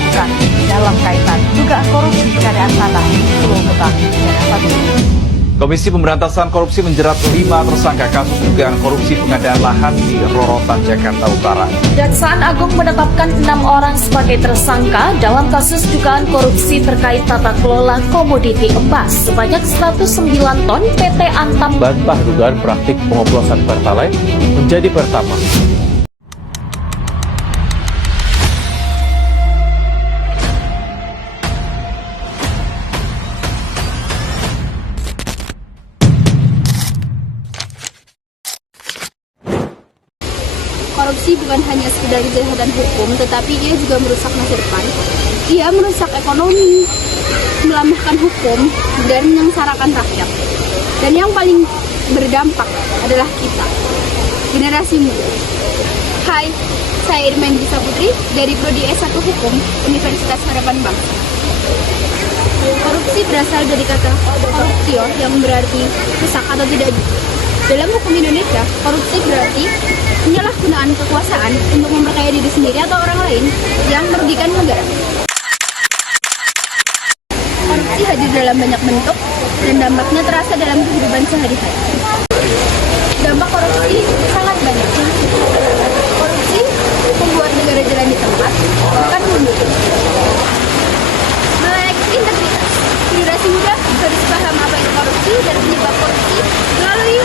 dilakukan dalam kaitan dugaan korupsi pengadaan tanah di Pulau Gebang, Jakarta Timur. Komisi Pemberantasan Korupsi menjerat 5 tersangka kasus dugaan korupsi pengadaan lahan di Rorotan, Jakarta Utara. Kejaksaan Agung menetapkan 6 orang sebagai tersangka dalam kasus dugaan korupsi terkait tata kelola komoditi emas sebanyak 109 ton PT Antam. Bantah dugaan praktik pengoplosan Pertalite menjadi pertama. Korupsi bukan hanya sekedar kejahatan hukum, tetapi ia juga merusak masa depan. Ia merusak ekonomi, melemahkan hukum, dan menyengsarakan rakyat. Dan yang paling berdampak adalah kita, generasi muda. Hai, saya Irma Indrisa Putri dari Prodi S1 Hukum Universitas Harapan Bangsa. Korupsi berasal dari kata koruptio yang berarti rusak atau tidak adil. Dalam hukum Indonesia, korupsi berarti penyalahgunaan kekuasaan untuk memperkaya diri sendiri atau orang lain yang merugikan negara. Korupsi hadir dalam banyak bentuk dan dampaknya terasa dalam kehidupan sehari-hari. Dampak korupsi sangat banyak. Korupsi membuat negara jalan di tempat, bahkan mundur. Melek integritas. Generasi muda harus paham apa itu korupsi dan penyebab korupsi melalui